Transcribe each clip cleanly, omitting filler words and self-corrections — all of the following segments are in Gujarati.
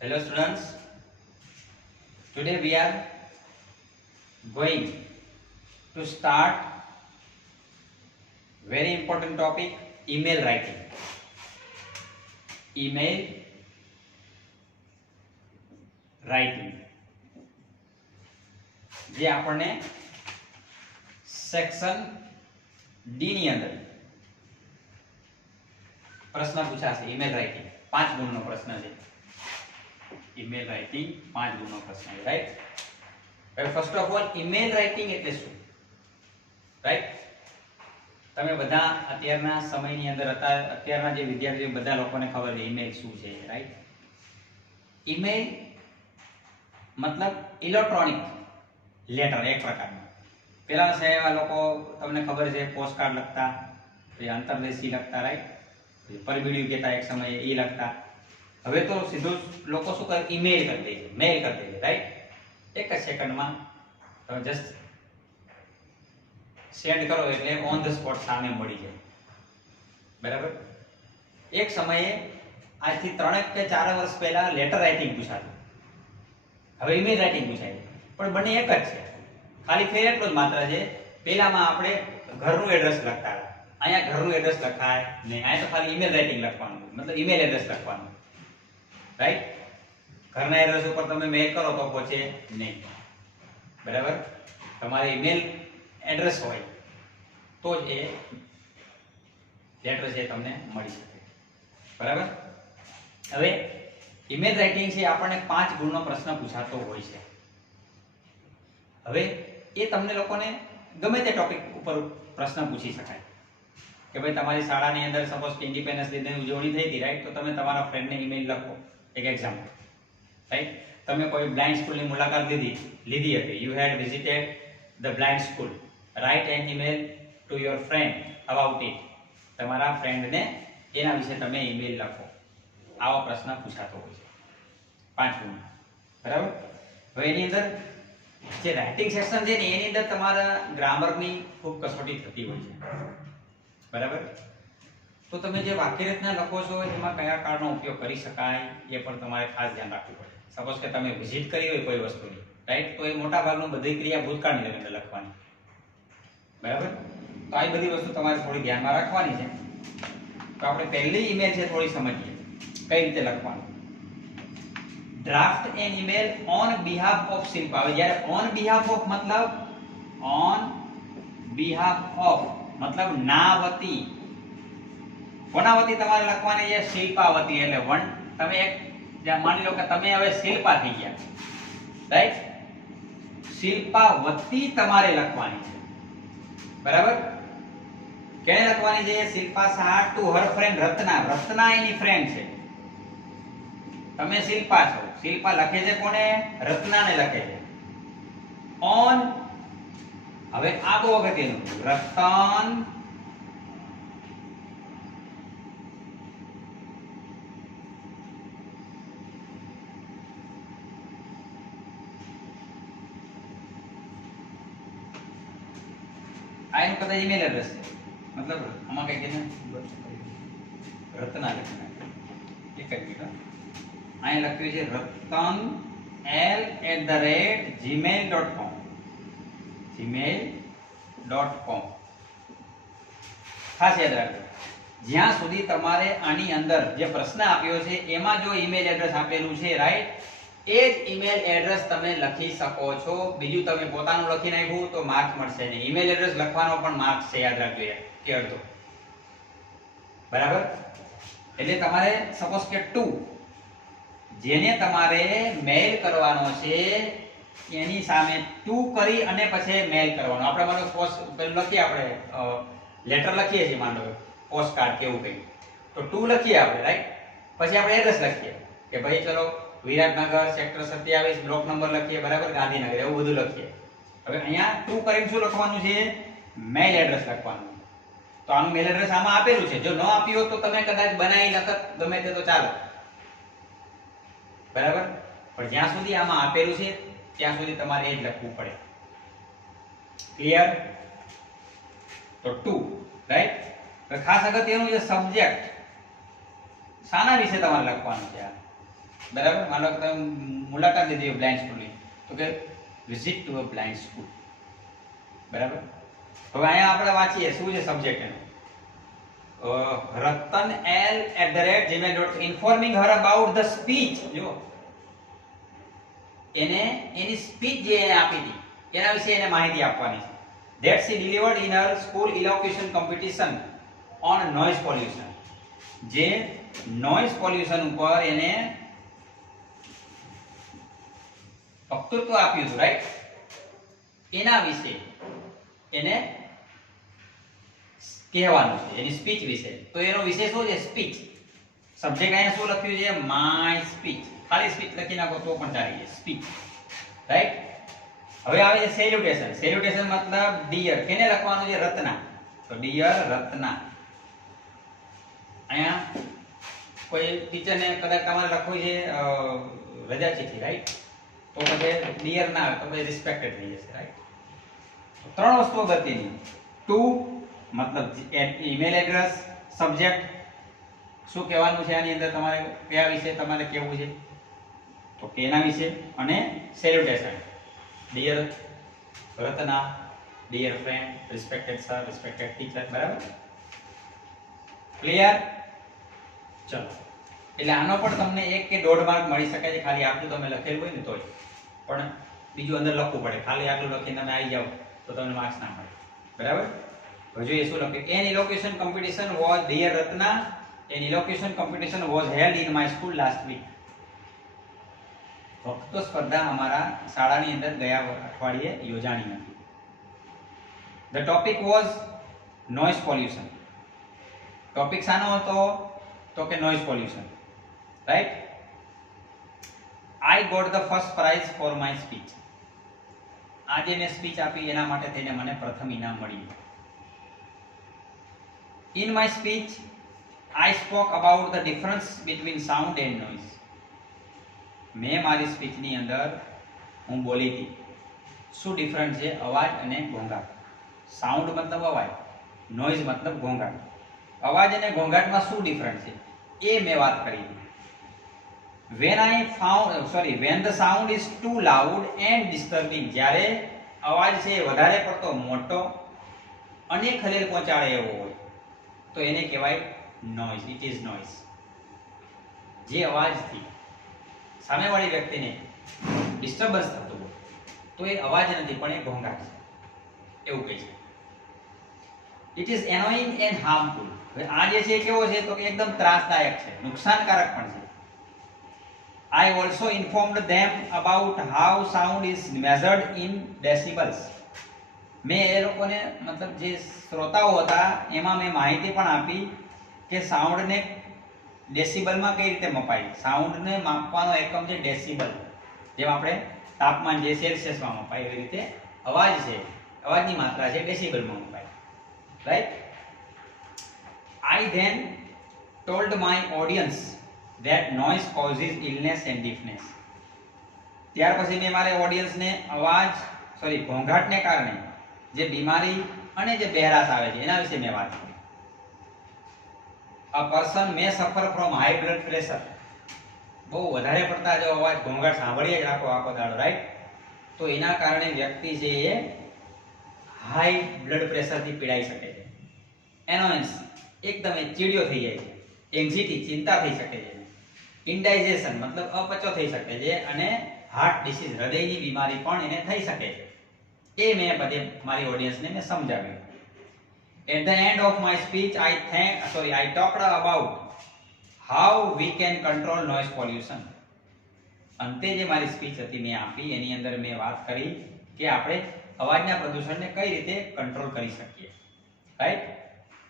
Hello students, today we are going to start very important topic, email writing. Email writing જે આપણને સેક્શન ડી ની અંદર પ્રશ્ન પૂછાશે. ઈમેલ રાઇટિંગ 5 ગુણનો પ્રશ્ન છે. ઈમેલ રાઇટિંગ 5 ગુણનો પ્રશ્ન છે, રાઈટ? હવે first of all email writing એટલે શું, રાઈટ? તમે બધા અત્યારના સમયની અંદર અત્યારના જે વિદ્યાર્થીઓ બધા લોકોને ખબર છે ઈમેલ શું છે, રાઈટ? ઈમેલ મતલબ ઇલેક્ટ્રોનિક લેટર એક પ્રકારનો. પહેલાના સમયમાં લોકો તમને ખબર છે પોસ્ટકાર્ડ લખતા, પછી અંતરદેશી લખતા, રાઈટ? પછી પરબીડિયું કહેતા એક સમયે એ લખતા. હવે તો સીધું લોકો શું કરે, ઈમેલ કરી દે છે, મેલ કરી દે છે, રાઈટ? એક જ સેકન્ડમાં તમે જસ્ટ સેન્ડ કરો એટલે ઓન ધ સ્પોટ સામે મળી જાય, બરાબર? એક સમયે આજથી 3 કે 4 વર્ષ પહેલા લેટર રાઇટિંગ પૂછાતું, હવે ઈમેલ રાઇટિંગ પૂછાય. પણ બંને એક જ છે, ખાલી ફેર એટલો જ માત્ર છે. પહેલામાં આપણે ઘરનું એડ્રેસ લખતા હતા, અહીંયા ઘરનું એડ્રેસ લખાય નહીં, અહીંયા તો ખાલી ઈમેલ રાઇટિંગ લખવાનું, મતલબ ઈમેલ એડ્રેસ લખવાનું, રાઈટ? ઘરના એડ્રેસ ઉપર તમે મેલ કરો તો પહોંચે નહીં, બરાબર? તમારે ઈમેલ એડ્રેસ હોય તો જ એ લેટર છે તમને મળી શકે, બરાબર? હવે ઈમેલ રાઇટિંગ છે આપણને 5 ગુણનો પ્રશ્ન પૂછાતો હોય છે. હવે એ તમને લોકોને ગમે તે ટોપિક ઉપર પ્રશ્ન પૂછી શકાય કે ભાઈ તમારી શાળાની અંદર સપોઝ કે ઇન્ડિપેન્ડન્સ ડેની ઉજવણી થઈ હતી, રાઈટ? તો તમે તમારા ફ્રેન્ડને ઈમેલ લખો, એક એક્ઝામ્પલ, રાઈટ? તમે કોઈ બ્લાઇન્ડ સ્કૂલની મુલાકાત લીધી હતી, you had visited the blind school, write an email to your friend about it. તમારા ફ્રેન્ડને એના વિશે તમે ઈમેલ લખો. આવો પ્રશ્ન પૂછાતો હોય છે 5 ગુણ, બરાબર? હવે એની અંદર જે રાઇટિંગ સેક્શન છે ને એની અંદર તમારા ગ્રામરની ખૂબ કસોટી થતી હોય છે, બરાબર? તો તમે જે વાક્ય રચના લખો છો એમાં કયા કાળનો ઉપયોગ કરી શકાય એ પણ તમારે ખાસ ધ્યાન રાખવું પડે. સપોઝ કે તમે વિઝિટ કરી હોય કોઈ વસ્તુની, રાઈટ? તો એ મોટા ભાગનું બધી ક્રિયા ભૂતકાળની અંદર લખવાની, બરાબર? તો આ બધી વસ્તુ તમારે થોડી ધ્યાનમાં રાખવાની છે. તો આપણે પહેલી ઈમેલ છે થોડી સમજીએ કઈ રીતે લખવાનું. Draft an email on behalf of Shilpa. હવે જ્યારે ઓન બિહાફ ઓફ મતલબ ઓન બિહાફ ઓફ મતલબ ના વતી, કોના વતી તમારે લખવાની છે? શિલ્પાવતી. એટલે તમે એક માની લો કે તમે હવે શિલ્પા થઈ ગયા, રાઈટ? શિલ્પાવતી તમારે લખવાની છે, બરાબર? કેને લખવાની છે? Shilpa Shah to her friend Ratna. Ratna any friend છે, તમે શિલ્પા છો. શિલ્પા લખે છે કોને? રત્નાને લખે છે. ઓન, હવે આ બહુ અગત્યનું, રતન આ એનું કદાચ ઈમેલ એડ્રેસ છે, મતલબ આમાં કઈ કે રત્ના લખના એક જ મિનિટ. અહીં લખ્યું છે ratan@gmail.com gmail.com. ખાસ યાદ રાખજો, જ્યાં સુધી તમારે આની અંદર જે પ્રશ્ન આપ્યો છે એમાં જો ઈમેલ એડ્રેસ આપેલું છે, રાઈટ? એ જ ઈમેલ એડ્રેસ તમે લખી શકો છો. બીજું તમે પોતાનું લખી નાખ્યું તો માર્ક્સ મળશે નહીં. ઈમેલ એડ્રેસ લખવાનો પણ માર્ક્સ છે, યાદ રાખજો કે અડધો, બરાબર? એટલે તમારે સપોઝ કે ટુ, જેને તમારે મેલ કરવાનો છે એની સામે ટુ કરી અને પછી મેલ કરવાનો. આપણે માનો પોસ્ટ લખીએ, આપણે લેટર લખીએ છીએ, માનો પોસ્ટકાર્ડ કેવું કંઈ, તો ટુ લખીએ આપણે, રાઈટ? પછી આપણે એડ્રેસ લખીએ કે ભાઈ ચલો વિરાટનગર સેક્ટર 27 બ્લોક નંબર લખીએ, બરાબર? ગાંધીનગર, એવું બધું લખીએ. હવે અહીંયા ટુ કરીને શું લખવાનું છે? મેલ એડ્રેસ લખવાનું. તો આનું મેલ એડ્રેસ આમાં આપેલું છે. જો ન આપ્યું હોત તો તમે કદાચ બનાવી લખત ગમે તે તો ચાલે, બરાબર? પણ જ્યાં સુધી આમાં આપેલું છે ત્યાં સુધી તમારે એ જ લખવું પડે. ક્લિયર? તો ટુ, રાઈટ? ખાસ અગત્યનું છે સબ્જેક્ટ. શાના વિશે તમારે લખવાનું છે? બરાબર, માનો કે તમે મુલાકાત લીધી હોય બ્લાઇન્ડ સ્કૂલની, તો કે visit to a blind school. બરાબર. હવે અહીંયા આપણે વાંચીએ શું છે સબ્જેક્ટ એનો. Ratan l@gmail.com informing Har about the speech. જો એને એની સ્પીચ જે એને આપી હતી એના વિશે એને માહિતી આપવાની છે. that she delivered in her school elocution competition on noise pollution. જે noise pollution ઉપર એને વક્તૃત્વ આપ્યું હતું, રાઈટ, એના વિશે એને કહેવાનું છે, એની સ્પીચ વિશે. તો એનો વિષય શું છે? સ્પીચ. સબ્જેક્ટ અહીંયા શું લખ્યું છે? My speech. ખાલી સ્પીચ લખી નાખો તો પણ ચાલી જાય, સ્પીચ, રાઈટ. હવે આવે છે સેલ્યુટેશન. સેલ્યુટેશન મતલબ ડિયર. કેને લખવાનું છે? રત્ના. તો ડિયર રત્ના. અહીંયા કોઈ ટીચરને કદાચ તમારે લખવું છે રજા ચિઠ્ઠી, રાઈટ, તો પછી ડિયર ના આવે તો પછી રિસ્પેક્ટેડ થઈ જશે, રાઈટ. ત્રણ વસ્તુઓ અગત્યની. ટુ મતલબ ઈમેલ એડ્રેસ, સબ્જેક્ટ શું કહેવાનું છે આની અંદર, તમારે કયા વિશે તમારે કહેવું છે તો કે એના વિશે, અને salutation dear Ratna, dear friend, respected sir, respected teacher. બરાબર, ક્લિયર? ચલો, એટલે આનો પણ તમને 1 કે 1.5 માર્ક મળી શકે છે, ખાલી આટલું તમે લખેલું હોય ને તોય. પણ બીજું અંદર લખવું પડે. ખાલી આટલું લખીને તમે આવી જાઓ તો તમને માર્ક્સ ના મળે. બરાબર. હવે જોઈએ શું લખ્યું. An elocution competition was dear Ratna, an elocution competition was held in my school last week. વક્તૃત્વ સ્પર્ધા અમારા શાળાની અંદર ગયા અઠવાડિયે યોજાણી હતી. The topic was noise pollution. Topic શાનો હતો તો કે noise pollution, right. I got the first prize for my speech. આજે મેં સ્પીચ આપી એના માટે થઈને મને પ્રથમ ઇનામ મળ્યું. In my speech I spoke about the difference between sound and noise. મેં મારી સ્પીચની અંદર હું બોલી હતી શું ડિફરન્સ છે અવાજ અને ઘોંઘાટ. સાઉન્ડ મતલબ અવાજ, નોઇઝ મતલબ ઘોંઘાટ. અવાજ અને ઘોંઘાટમાં શું ડિફરન્સ છે એ મેં વાત કરી હતી. when the sound is too loud and disturbing, જ્યારે અવાજ છે વધારે પડતો મોટો અને ખલેલ પહોંચાડે એવો હોય તો એને કહેવાય નોઇઝ. It is noise. જે અવાજથી સામેવાળી વ્યક્તિને ડિસ્ટર્બન્સ થતું હોય તો એ અવાજ નથી પણ એ ઘોંઘાટ છે, એવું કહે છે. It is annoying and harmful. આ જે છે કેવો છે તો કે એકદમ ત્રાસદાયક છે, નુકસાનકારક પણ છે. I also informed them about how sound is measured in decibels. મેં એ લોકોને મતલબ જે શ્રોતાઓ હતા એમાં મેં માહિતી પણ આપી કે સાઉન્ડને ડેસિબલમાં કઈ રીતે મપાય. સાઉન્ડને માપવાનો એકમ છે ડેસિબલ. જેમ આપણે તાપમાન જે સેલ્સિયસમાં મપાય એવી રીતે અવાજ છે, અવાજની માત્રા છે ડેસિબલમાં મપાય, right. I then told my audience that noise causes illness and deafness. ત્યાર પછી મેં મારા ઓડિયન્સને ઘોંઘાટને કારણે જે બીમારી અને જે બહેરાશ આવે છે એના વિશે મેં વાત કરી. A person may suffer from high blood pressure. બહુ વધારે પડતા જો અવાજ ઘોંઘાટ સાંભળીએ જ રાખો આખો દાડો, રાઈટ, તો એના કારણે વ્યક્તિ છે એ હાઈ બ્લડ પ્રેશરથી પીડાઈ શકે છે. એનોયન્સ, એકદમ ચીડિયો થઈ જાય છે. એન્ઝાઇટી, ચિંતા થઈ શકે છે. ઇન્ડાઇજેશન મતલબ અપચો થઈ શકે છે. અને હાર્ટ ડિસીઝ, હૃદયની બીમારી પણ એને થઈ શકે છે. એ મેં બધે મારી ઓડિયન્સને મેં સમજાવ્યું. At the end of my speech, I talked about how we can control noise pollution. અંતે જે મારી સ્પીચ હતી મેં આપી એની અંદર મેં વાત કરી કે આપણે અવાજના પ્રદૂષણને કઈ રીતે કંટ્રોલ કરી શકીએ, right.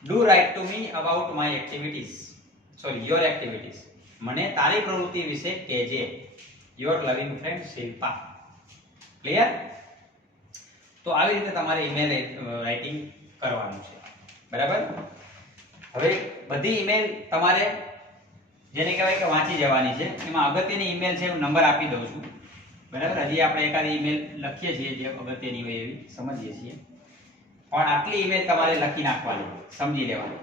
Do write to me about my activities. Your activities. મને તારી પ્રવૃત્તિ વિશે કહેજે. Your loving friend Shilpa. Clear? તો આવી રીતે તમારે ઈમેલ રાઇટિંગ કરવાનું છે, બરાબર. હવે બધી ઈમેલ તમારે જેને કહેવાય કે વાંચી જવાની છે. એમાં અગત્યની ઈમેલ છે હું નંબર આપી દઉં છું, બરાબર. હજી આપણે એકાદી ઈમેલ લખીએ છીએ જે અગત્યની હોય એવી સમજીએ છીએ, પણ આટલી ઈમેલ તમારે લખી નાખવાની, સમજી લેવાની.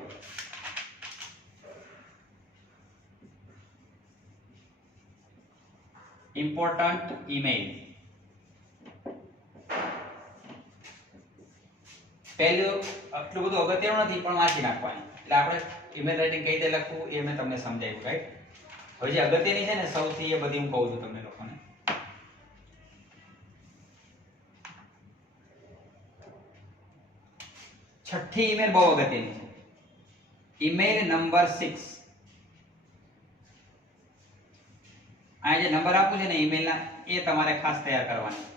Important email. પહેલું આટલું બધું અગત્યનું નથી પણ વાંચી નાખવાની. એટલે આપણે ઈમેલ રાઇટિંગ કઈ રીતે લખવું એ મેં તમને સમજાવ્યું, રાઈટ? હવે જે અગત્યની છે ને સૌથી એ બધી હું કહું છું તમને લોકોને. છઠ્ઠી ઈમેલ બહુ અગત્યની છે. Email number 6. આ જે નંબર આપું છે ને ઈમેલના એ તમારે ખાસ તૈયાર કરવાની.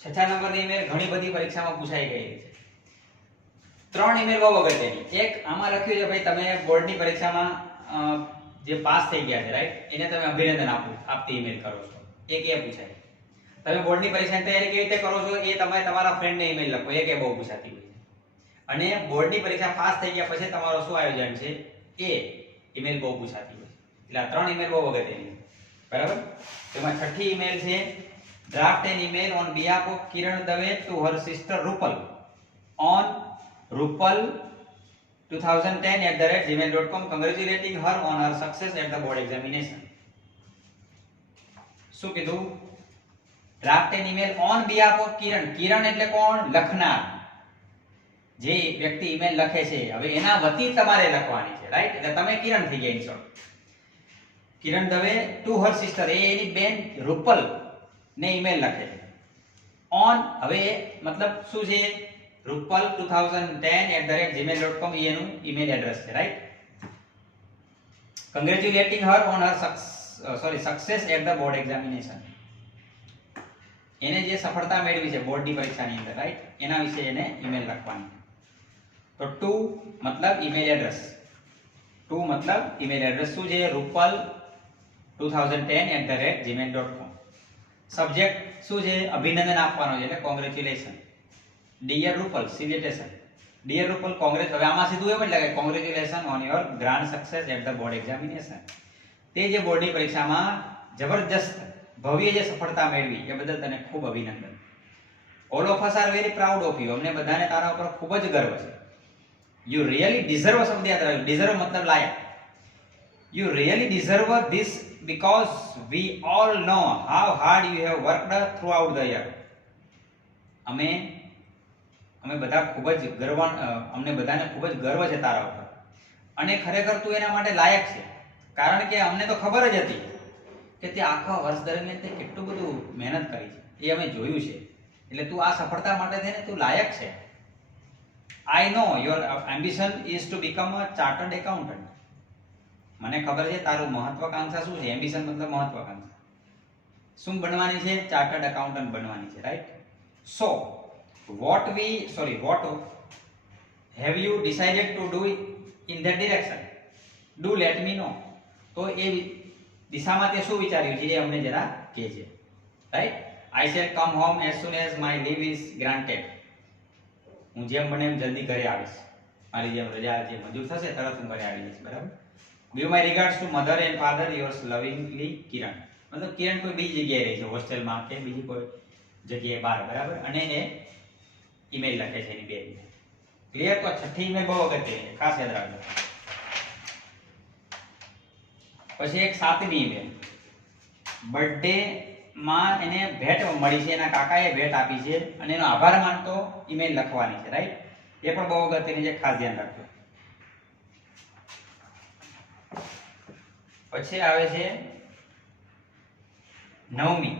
છઠ્ઠા નંબરની ઈમેલ ઘણી બધી પરીક્ષામાં પૂછાઈ ગયેલી છે. 3 ઈમેલ બહુ અગત્યની. એક આમાં લખ્યું છે ભાઈ તમે બોર્ડની પરીક્ષામાં જે પાસ થઈ ગયા છે, રાઈટ? એને તમે અભિનંદન આપતી ઈમેલ કરો છો. એક એ પૂછાય. તમે બોર્ડની પરીક્ષાની તૈયારી કેવી રીતે કરો છો એ તમે તમારા ફ્રેન્ડને ઈમેલ લખો. એક એ બહુ પૂછાતી હોય છે. અને બોર્ડની પરીક્ષા પાસ થઈ ગયા પછી તમારો શું આયોજન છે એ ઈમેલ બહુ પૂછાતી હોય છે. એટલે આ 3 ઈમેલ બહુ અગત્યની. બરાબર? તેમાં છઠ્ઠી ઈમેલ છે draft an email on behalf of Kiran Dave to her sister Rupal on rupal2010@gmail.com congratulating her on her success at the board examination. શું કીધું? draft an email on behalf of Kiran. કિરણ એટલે કોણ? લખનાર. જે વ્યક્તિ ઈમેલ લખે છે હવે એના વતી તમારે લખવાની છે, રાઈટ? એટલે તમે કિરણ થઈ ગયા. Insert Kiran Dave to her sister, એ એની બેન રૂપલ ને ઈમેલ લખે છે. ઓન, હવે મતલબ શું છે? rupal2010@gmail.com એનું ઈમેલ એડ્રેસ છે, right? congratulating her on her success at the board examination. એને જે સફળતા મેળવી છે બોર્ડની પરીક્ષાની અંદર, રાઈટ? એના વિશે એને ઈમેલ લખવાની. તો ટુ મતલબ ઈમેલ એડ્રેસ. ટુ મતલબ ઈમેલ એડ્રેસ શું છે? rupal2010@gmail.com. સબ્જેક્ટ શું છે? અભિનંદન આપવાનો છે એટલે congratulation. Dear Rupal, salutation. Dear Rupal, congrats. હવે આમાં સીધું એમ જ લાગે congratulation on your grand success at the board examination. તે જે બોર્ડની પરીક્ષામાં જબરજસ્ત ભવ્ય જે સફળતા મેળવી એ બદલ તને ખૂબ અભિનંદન. All of us are very proud of you. અમને બધાને તારા ઉપર ખૂબ જ ગર્વ છે. યુ રિયલી ડિઝર્વ શબ્દ યાદ રાખજો. ડિઝર્વ મતલબ લાયક. You really deserve this because we all know how hard you have worked throughout the year. અમે બધા ખૂબ જ અમને બધાને ખૂબ જ ગર્વ છે તારા ઉપર. અને ખરેખર તું એના માટે લાયક છે. કારણ કે અમને તો ખબર જ હતી કે તે આખા વર્ષ દરમિયાન તે કેટલું બધું મહેનત કરી છે. એ અમે જોયું છે. એટલે તું આ સફળતા માટે થઈને તું લાયક છે. I know your ambition is to become a chartered accountant. મને ખબર છે તારું મહત્વાકાંક્ષા શું છે. એમ્બિશન મતલબ મહત્વાકાંક્ષા. શું બનવાની છે? ચાર્ટર્ડ એકાઉન્ટન્ટ બનવાની છે, right? So what have you decided to do in that direction? Do let me know. તો એ દિશામાં તે શું વિચાર્યું છે એ અમને જરા કહેજે, right? I shall come home as soon as my leave is granted. હું જેમ બને એમ જલ્દી ઘરે આવીશ. મારી જેમ રજા જે મંજૂર થશે તરત હું ઘરે આવી જઈશ. બરાબર? Give my regards to mother and father, yours lovingly, કિરણ. મતલબ કિરણ કોઈ બીજી જગ્યાએ રહે છે, હોસ્ટેલમાં કે બીજી કોઈ જગ્યાએ બહાર. બરાબર? અને એ ઈમેલ લખે છે એની બેનને. ક્લિયર? તો છઠ્ઠી ઈમેલ બહુ અગત્યની છે, ખાસ યાદ રાખજો. પછી એક સાતમી ઈમેલ. બર્થડે માં એને ભેટ મળી છે, એના કાકાએ ભેટ આપી છે અને એનો આભાર માનતો ઈમેલ લખવાની છે, રાઈટ? એ પણ બહુ અગત્યની છે, ખાસ ધ્યાન રાખજો. પછી આવે છે નવમી,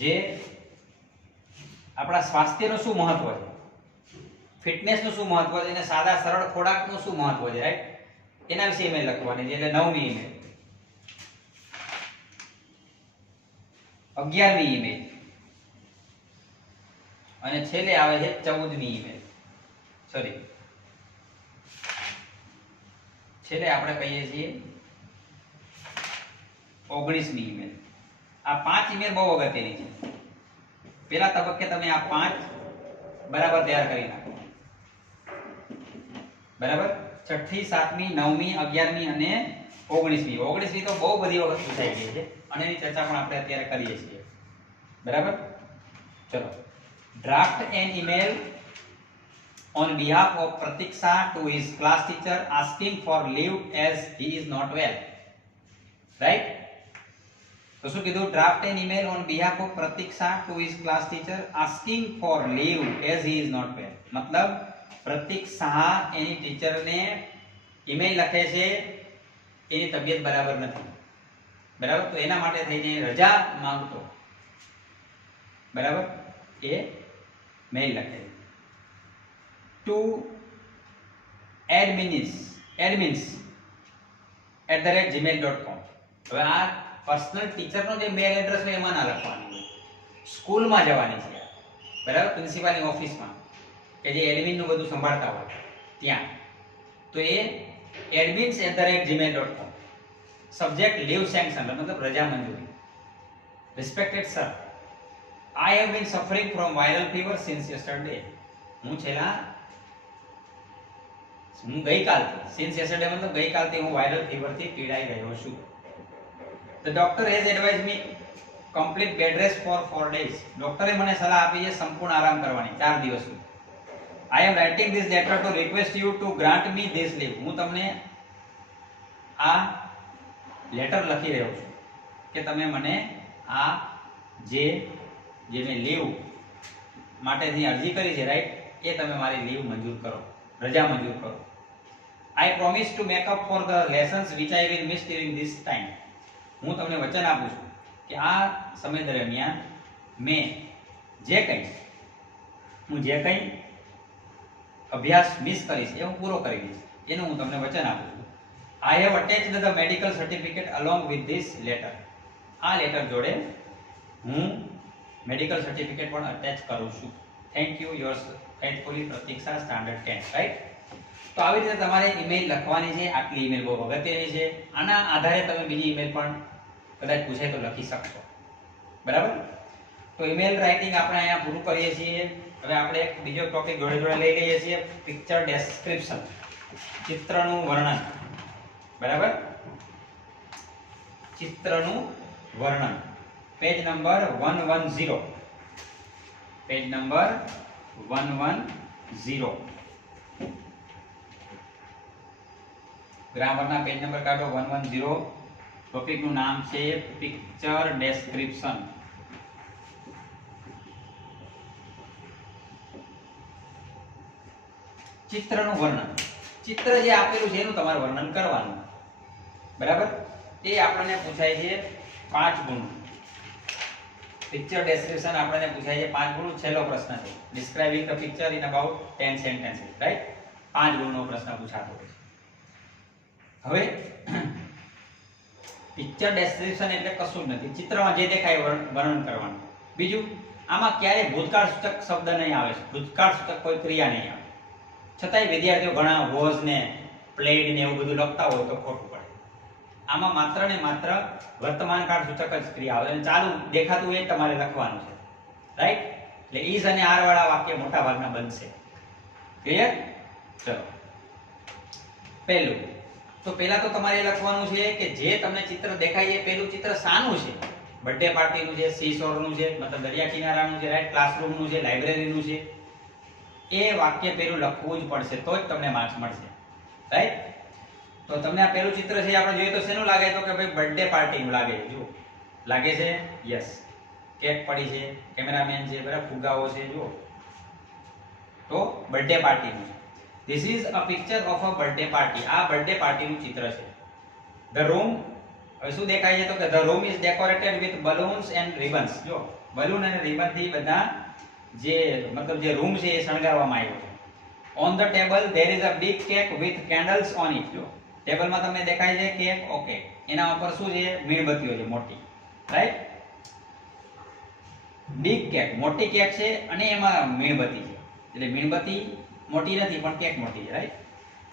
જે આપણા સ્વાસ્થ્યનું શું મહત્વ છે, ફિટનેસનું શું મહત્વ છે અને સાદા સરળ ખોરાકનું શું મહત્વ છે, રાઈટ? એના વિશે ઈમેલ લખવાની છે. એટલે નવમી ઈમેલ. 11મી ઈમેલ અને છેલ્લે આવે છે 14મી ઈમેલ. સોરી, છેલ્લે આપણે કહીએ છીએ 19મી ઈમેલ. આ 5 ઈમેલ બહુ અગત્યની છે. પહેલા તબક્કે તમે આ 5 બરાબર તૈયાર કરી નાખો. બરાબર? 6ઠ્ઠી, 7મી, 9મી, 11મી અને 19મી. 19મી તો બહુ બધી વખત પૂછાઈ ગઈ છે અને એની ચર્ચા પણ આપણે અત્યારે કરીએ છીએ. બરાબર? ચલો. Draft an email on behalf of Pratiksha to his class teacher asking for leave as he is not well. Right. તો શું કીધું? Draft an email on behalf of Pratik Shah to his class teacher asking for leave as he is not well. મતલબ પ્રતીક શાહ એની ટીચરને ઈમેલ લખે છે, એની તબિયત બરાબર નથી, બરાબર, તો એના માટે થઈને રજા માંગતો, બરાબર, એ મેલ લખે ટુ admins@gmail.com. હવે આ પર્સનલ ટીચરનો જે મેલ એડ્રેસ હોય એમાં ના લખવાનું, સ્કૂલમાં જવાની છે, બરાબર, પ્રિન્સિપાલની ઓફિસમાં કે જે એડમિનનું બધું સંભાળતા હોય ત્યાં. તો એ admins@gmail.com. સબ્જેક્ટ લીવ સેન્કશન, મતલબ રજા મંજૂરી. Respected sir, I have been suffering from viral fever since yesterday. હું ગઈકાલથી, since yesterday મતલબ ગઈકાલથી હું વાયરલ ફીવરથી પીડાઈ રહ્યો છું. The doctor has advised me complete bed rest for 4 days. ડોક્ટરે મને સલાહ આપી છે સંપૂર્ણ આરામ કરવાની 4 દિવસ સુધી. I am writing this letter to request you to grant me this leave. હું તમને આ લેટર લખી રહ્યો છું કે તમે મને આ જે મેં લીવ માટેની અરજી કરી છે, રાઈટ, એ તમે મારી લીવ મંજૂર કરો, રજા મંજૂર કરો. I promise to make up for the lessons which I will miss during this time. હું તમને વચન આપું છું કે આ સમય દરમિયાન મેં જે કંઈ અભ્યાસ મિસ કરીશ એ હું પૂરો કરી દઈશ, એનું હું તમને વચન આપું છું. I have attached the medical certificate along with this letter. આ લેટર જોડે હું મેડિકલ સર્ટિફિકેટ પણ અટેચ કરું છું. Thank you, yours faithfully Pratiksha, standard 10. Right. તો આવી રીતે તમારે ઈમેલ લખવાની છે. આટલી ઈમેલ બહુ અગત્યની છે. આના આધારે તમે બીજી ઈમેલ પણ કદાચ પૂછે તો લખી શકશો, બરાબર. તો ઈમેલ રાઇટિંગ આપણે અહીંયા પૂરું કરીએ છીએ. હવે આપણે એક બીજો ટોપિક જોડે લઈ લઈએ છીએ, પિક્ચર ડેસ્ક્રિપ્શન, ચિત્રનું વર્ણન, બરાબર, ચિત્રનું વર્ણન. પેજ નંબર 110, પેજ નંબર 110, ગ્રામરના પેજ નંબર કાઢો 110. ટોપિકનું નામ છે પિક્ચર ડેસ્ક્રિપ્શન. ચિત્રનું વર્ણન. ચિત્ર જે આપેલું છે એનું તમારે વર્ણન કરવાનું, બરાબર. એ આપણને પૂછાય છે 5 ગુણ. પિક્ચર ડેસ્ક્રિપ્શન આપણને પૂછાય છે 5 ગુણ. છેલ્લો પ્રશ્ન છે describing the picture in about 10 sentences, right. 5 ગુણનો પ્રશ્ન પૂછાતો હોય છે. હવે પિક્ચર ડેસ્ક્રિપ્શન એટલે કશું જ નથી, ચિત્રમાં જે દેખાય વર્ણન કરવાનું. બીજું, આમાં ક્યારેય ભૂતકાળ સૂચક શબ્દ નહીં આવે છે, ભૂતકાળ સૂચક કોઈ ક્રિયા નહીં આવે. છતાંય વિદ્યાર્થીઓ ઘણા વોઝ ને પ્લેડ ને એવું બધું લખતા હોય તો ખોટું પડે. આમાં માત્ર ને માત્ર વર્તમાન કાળ સૂચક જ ક્રિયા આવે અને ચાલુ દેખાતું એ તમારે લખવાનું છે, રાઈટ. એટલે ઇઝ અને આર વાળા વાક્ય મોટા ભાગના બનશે. ક્લિયર? ચલો, પહેલું તો પહેલા તો તમારે એ લખવાનું છે કે જે તમને ચિત્ર દેખાય છે પેલું ચિત્ર શાનું છે? બર્થડે પાર્ટીનું છે, સીશોરનું છે, મતલબ દરિયા કિનારાનું છે, રાઈટ, ક્લાસરૂમનું છે, લાઇબ્રેરીનું છે. એ વાક્ય પેલું લખવું જ પડશે તો જ તમને માર્ક્સ મળશે, રાઈટ. તો તમને આ પેલું ચિત્ર છે આપણે જોઈએ તો શેનું લાગે? તો કે ભાઈ બર્થડે પાર્ટીનું લાગે છે. જુઓ, લાગે છે? યસ. કેક પડી છે, કેમેરામેન છે, બરાબર, ફુગાઓ છે, જુઓ. તો બર્થડે પાર્ટીનું છે. This is a picture of a birthday party. આ બર્થડે પાર્ટીનું ચિત્ર છે. The room, હવે શું દેખાય છે? તો કે the room is decorated with balloons and ribbons. જો બલૂન અને રિબન થી બધા જે મતલબ જે રૂમ છે એ શણગારવામાં આવ્યો છે. On the table there is a big cake with candles on it. જો ટેબલમાં તમને દેખાય છે કેક, ઓકે, એના ઉપર શું છે? મીણબત્તીઓ છે મોટી, રાઈટ. બિગ કેક, મોટી કેક છે અને એમાં મીણબત્તી છે. એટલે મીણબત્તી મોટી નથી પણ કેક મોટી છે, right.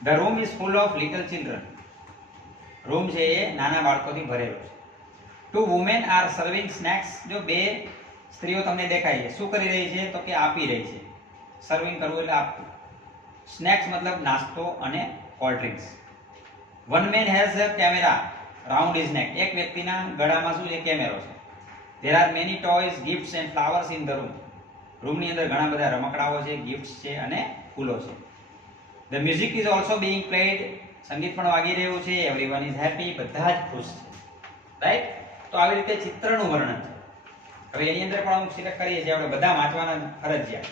The room is full of little children. Room છે એ નાના બાળકોથી ભરેલો છે. Two women are serving snacks. જો બે સ્ત્રીઓ તમને દેખાય છે, શું કરી રહી છે? તો કે આપી રહી છે. સર્વિંગ કરવું એટલે આપવું. સ્નેક્સ મતલબ નાસ્તો અને cold drinks. One man has a camera round his neck. એક વ્યક્તિના ગળામાં શું છે? કેમેરો છે. There are many toys, gifts and flowers in the room. રૂમની અંદર ઘણા બધા રમકડાઓ છે, ગિફ્ટ્સ છે અને ફૂલો છે. The music is also being played. સંગીત પણ વાગી રહ્યું છે. Everyone is happy. બધા જ ખુશ છે. રાઈટ? તો આવી રીતે ચિત્રનું વર્ણન છે. હવે એની અંદર પણ અમુક સિલેક્ટ કરીએ છીએ આપણે, બધા વાંચવાના ફરજિયાત.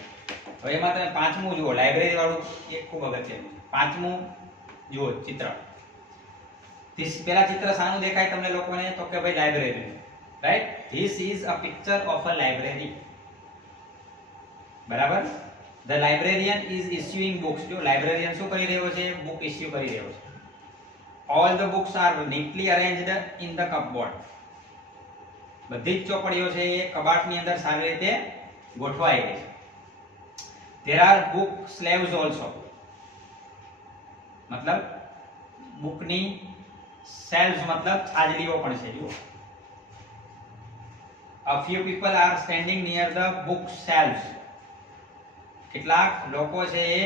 હવે એમાં તમે પાંચમું જુઓ, લાઇબ્રેરી વાળું એક ખૂબ અગત્યનું છે. પાંચમું જુઓ ચિત્ર. પેલા ચિત્ર શાનું દેખાય તમને લોકોને? તો કે ભાઈ library, right? This is a picture of a library. બરાબર? The librarian is issuing books. જો લાઇબ્રેરિયન શું કરી રહ્યો છે? બુક ઇસ્યુ કરી રહ્યો છે. All the books are neatly arranged in the cupboard. બધી જ ચોપડીઓ છે એ કબાટની અંદર સારી રીતે ગોઠવાઈ ગઈ છે. There are book shelves also. મતલબ બુકની shelves મતલબ છાજલીઓ પણ છે. જુઓ, a few people are standing near the book shelves. કેટલાક લોકો છે એ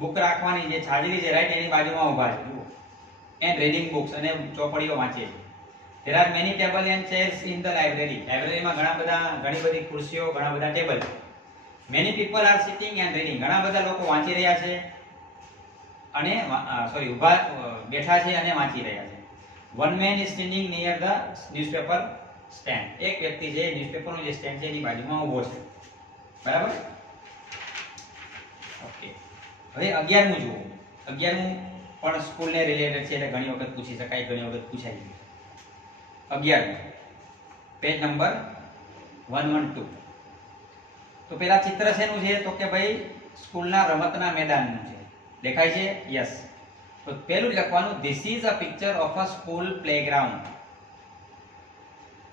બુક રાખવાની જે છાજલી છે, રાઈટ, એની બાજુમાં ઊભા છે. જુઓ, and reading books, અને ચોપડીઓ વાંચે છે. There are many tables and chairs in the library. લાઇબ્રેરીમાં ઘણી બધી ખુરશીઓ, ઘણા બધા ટેબલ છે. Many people are sitting and reading. ઘણા બધા લોકો વાંચી રહ્યા છે અને બેઠા છે અને વાંચી રહ્યા છે. One man is standing near the newspaper stand. એક વ્યક્તિ છે ન્યૂઝપેપરનું જે સ્ટેન્ડ છે એની બાજુમાં ઊભો છે. બરાબર? ઓકે. હવે 11મું જુઓ. 11મું પણ સ્કૂલને રિલેટેડ છે એટલે ઘણી વખત પૂછી શકાય, ઘણી વખત પૂછાય છે. 11 પેજ નંબર 112. તો પેલા ચિત્ર શેનું છે? તો કે ભાઈ સ્કૂલના રમતના મેદાનનું છે. દેખાય છે? યસ. તો પેલું જ લખવાનું, this is a picture of a school playground.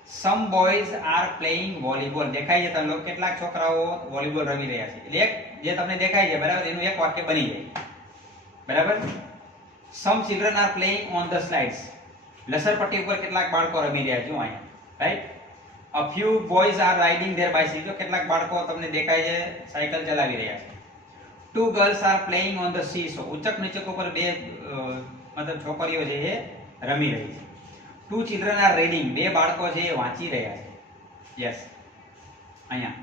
Some boys are playing volleyball. દેખાય છે? તમે લોકો કેટલાક છોકરાઓ વોલીબોલ રમી રહ્યા છે. એટલે એક જે તમને દેખાય છે, બરાબર, એનું એક વાક્ય બની જાય. બરાબર? Some children are playing on the slides. લસરપટ્ટી ઉપર કેટલાક બાળકો રમી રહ્યા છે. અહીંયા, right? A few boys are riding their bicycle. કેટલાક બાળકો તમને દેખાય છે સાયકલ ચલાવી રહ્યા છે. Two girls are playing on the seesaw. ઉચક નીચક ઉપર બે મતલબ છોકરીઓ છે એ રમી રહી છે. Two children are reading. બે બાળકો છે એ વાંચી રહ્યા છે. યસ. અહીંયા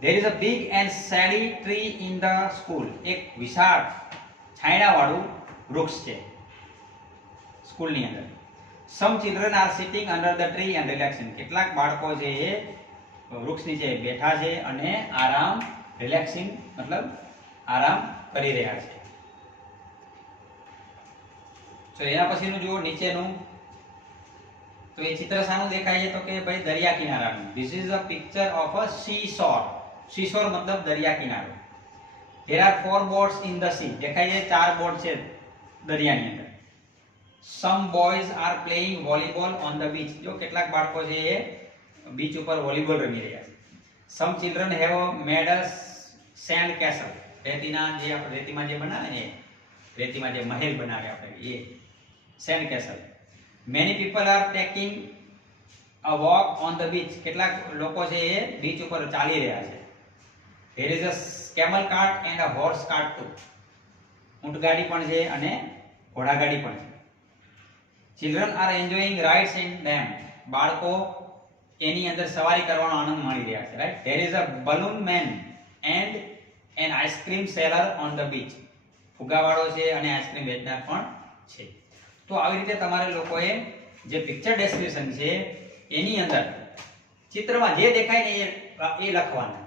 there is a big and shady tree in the school. એક વિશાળ છાયડાવાળું વૃક્ષ છે સ્કૂલની અંદર. Some children are sitting under the tree and relaxing. કેટલાક બાળકો છે એ વૃક્ષ નીચે બેઠા છે અને રિલેક્સિંગ મતલબ આરામ કરી રહ્યા છે. તો એના પછીનું જુઓ નીચેનું. તો એ ચિત્ર શાનું દેખાય છે? તો કે ભાઈ દરિયા કિનારાનું. This is a picture of a seashore. seashore મતલબ દરિયા કિનારો. There are 4 boats in the sea. દેખાય છે 4 બોટ છે દરિયાની અંદર. Some boys are playing volleyball on the beach. જો કેટલાક બાળકો છે એ બીચ ઉપર વોલીબોલ રમી રહ્યા છે. Some children have made a sand castle. રેતીમાં જે બનાવે ને, રેતીમાં જે મહેલ બનાવે આપણે, એ sand castle. Many people are taking a walk on the beach. કેટલાક લોકો છે એ બીચ ઉપર ચાલી રહ્યા છે. There is a camel cart and a horse cart too. ઊંટગાડી પણ છે અને ઘોડાગાડી પણ છે. Children are enjoying rides in them. બાળકો એની અંદર સવારી કરવાનો આનંદ માણી રહ્યા છે, right? There is a balloon man and an ice cream seller on the beach. ફુગાવાળો છે અને આઈસ્ક્રીમ વેચનાર પણ છે. તો આવી રીતે તમારે લોકોએ જે પિક્ચર ડેસ્ક્રિપ્શન છે એની અંદર ચિત્રમાં જે દેખાય ને એ લખવાના.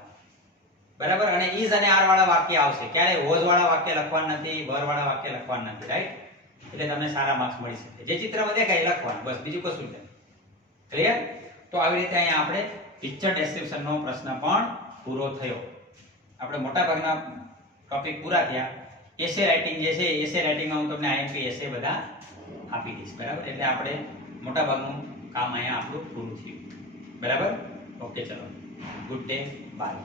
બરાબર? અને ઇઝ અને આર વાળા વાક્ય આવશે. ક્યારે વોઝ વાળા વાક્ય લખવાના નથી, વર વાળા વાક્ય લખવાના નથી, રાઈટ? એટલે તમને સારા માર્ક્સ મળી શકે. જે ચિત્રમાં દેખાય એ લખવાનું, બસ, બીજું કશું જ નથી. ક્લિયર? તો આવી રીતે અહીંયા આપણે પિક્ચર ડેસ્ક્રિપ્શનનો પ્રશ્ન પણ પૂરો થયો. આપણે મોટા ભાગના ટોપિક પૂરા થયા. એસે રાઇટિંગ જે છે, એસે રાઇટિંગમાં હું તમને આઈએમપી એસે બધા આપી દઈશ. બરાબર? એટલે આપણે મોટા ભાગનું કામ અહીંયા આપણું પૂરું થયું. બરાબર? ઓકે, ચલો, ગુડ ડે, બાય.